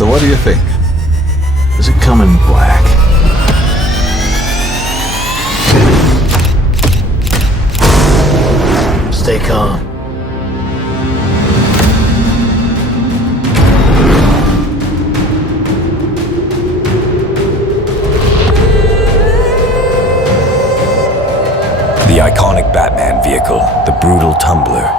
So what do you think? Does it come in black? Stay calm. The iconic Batman vehicle, the brutal Tumbler.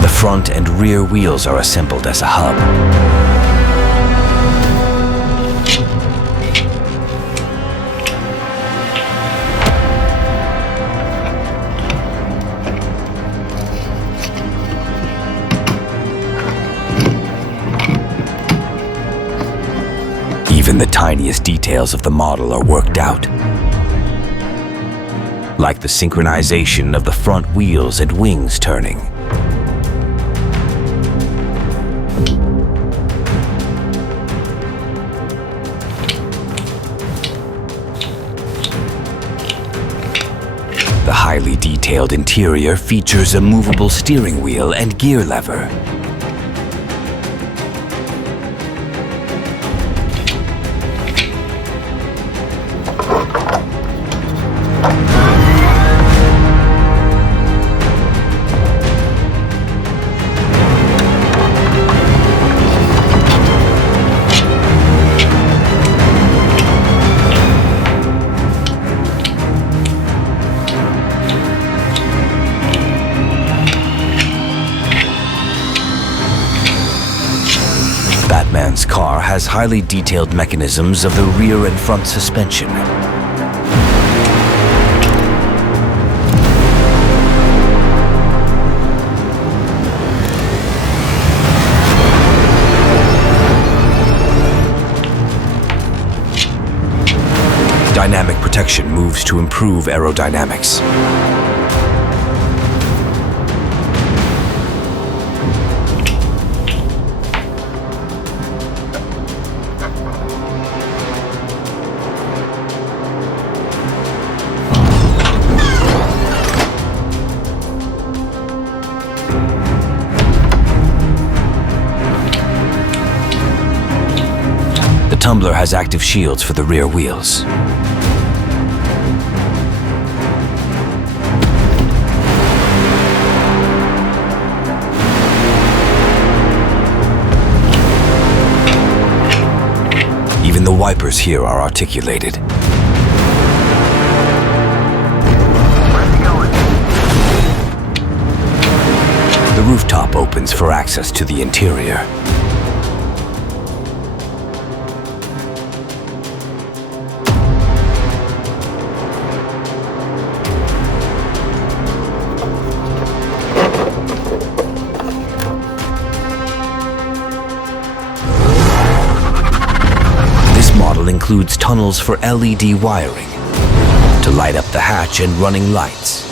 The front and rear wheels are assembled as a hub. Even the tiniest details of the model are worked out, like the synchronization of the front wheels and wings turning. The highly detailed interior features a movable steering wheel and gear lever. Batman's car has highly detailed mechanisms of the rear and front suspension. Dynamic protection moves to improve aerodynamics. The Tumbler has active shields for the rear wheels. Even the wipers here are articulated. The rooftop opens for access to the interior. Includes tunnels for LED wiring to light up the hatch and running lights.